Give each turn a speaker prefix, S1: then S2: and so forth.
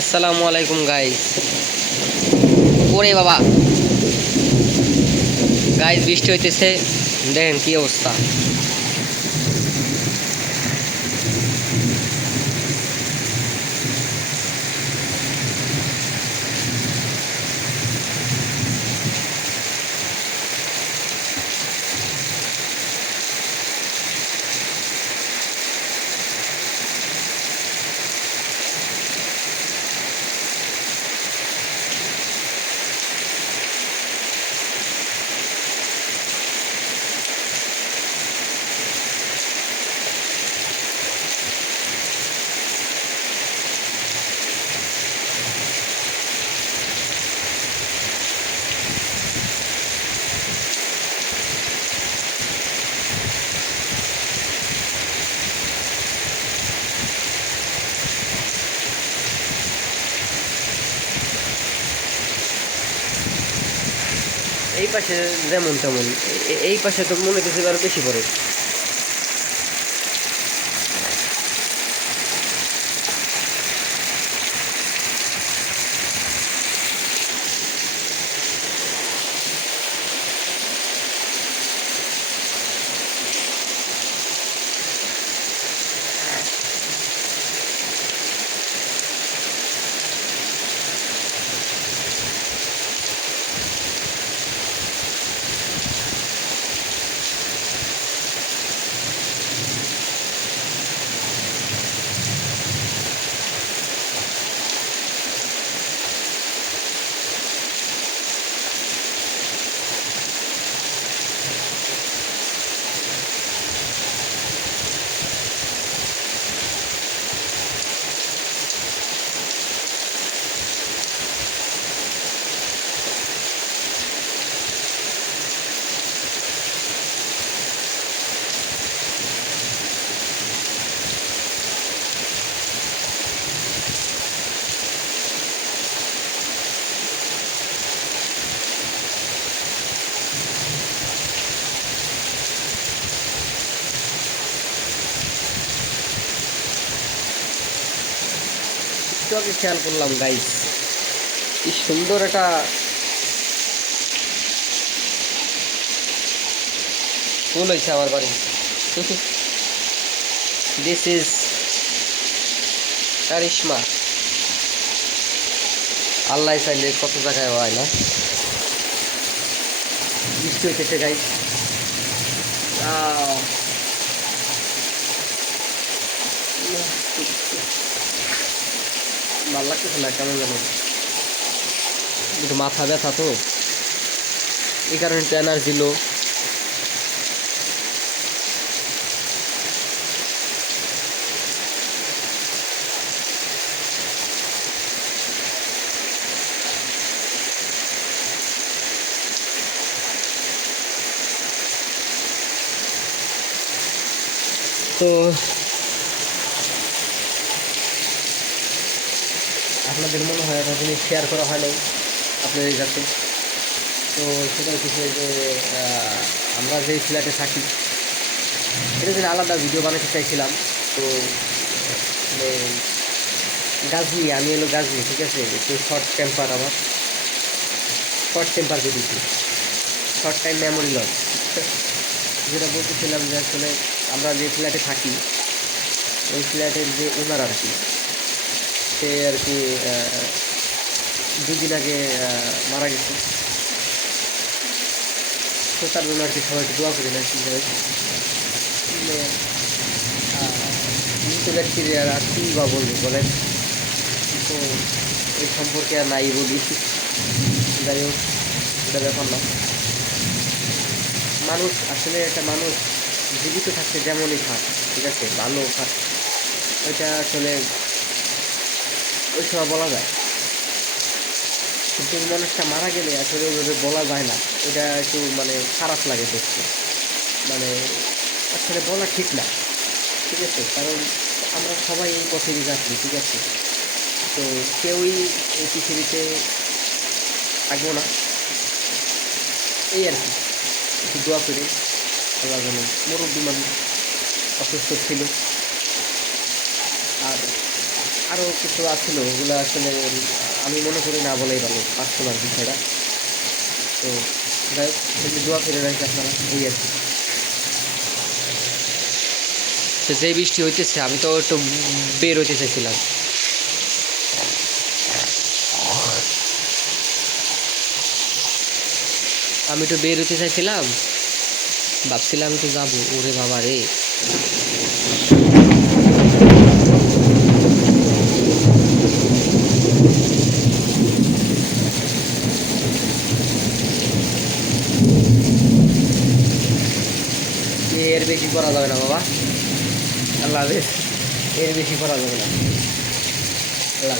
S1: আসসালামু আলাইকুম গাইস ওরে বাবা। গাইস বৃষ্টি হইতেছে। দেখেন কি অবস্থা। পাশে যেমন তেমন এই পাশে তো মনে হচ্ছে আরও বেশি পড়ে। একটু আগে খেয়াল করলাম গাইস কি সুন্দর একটা ফুল হয়েছে আমার বাড়ি। দিস ইজ কারিশমা আল্লাহ চাইলে কত জায়গায় হয় না? বৃষ্টি হইতেছে গাইস ভালো লাগতেছে না কেমন জানো। একটু মাথা ব্যথা তো। এই কারণে একটু এনার্জি তো আপনাদের মনে হয় একটা জিনিস শেয়ার করা হয় নাই আপনাদের কাছে? তো সেটা হচ্ছে যে আমরা যে ফ্ল্যাটে থাকি এটা যদি আলাদা ভিডিও বানাতে চাইছিলাম। তো মানে, গাজনি আমি এলো গাজনি ঠিক আছে? একটু শর্ট টেম্পার আমার। শর্ট টেম্পার দিচ্ছি। শর্ট টাইম মেমোরি লস যেটা বলতেছিলাম যে আসলে আমরা যে ফ্ল্যাটে থাকি ওই ফ্ল্যাটের যে ওনার আর কি সে আর কি দুদিন আগে মারা গেছে। তো তার জন্য আর কি সবাইকে দোয়া করি না মৃত ব্যক্তির আর কি বা বলব, বলেন। তো এই সম্পর্কে আর নাই বলি। যাই হোক, এটা ব্যাপার না। মানুষ, আসলে একটা মানুষ জীবিত থাকতে যেমনই থাক, ঠিক আছে? ভালো থাক। ওইটা আসলে ওই সময় বলা যায়। কিন্তু মানুষটা মারা গেলে আসলে ওইভাবে বলা যায় না। এটা একটু মানে খারাপ লাগে দেখতে। মানে আসলে বলা ঠিক না। ঠিক আছে? কারণ আমরা সবাই এই পথেরই যাচ্ছি, ঠিক আছে? তো কেউই এই পৃথিবীতে থাকব না। এই আর কি। একটু দোয়া করি আল্লাহ যেন মুরব্বী মানুষ অসুস্থ ছিল। আর আরও কিছু আছিল, ওগুলো আসলে আমি মনে করি না বলেই ভালো পার্সোনাল বিষয়টা। তো যাই হোক দোয়া করে রাখি আপনারা, এই আর কি।
S2: তো যে বৃষ্টি হইতেছে, আমি তো একটু বের হইতে চাইছিলাম। আমি একটু বের হইতে চাইছিলাম, ভাবছিলাম তো যাব, ওরে বাবা রে।
S1: এর বেশি করা যাবে না বাবা। আল্লাহ হাফেজ এর বেশি করা যাবে না। আল্লাহ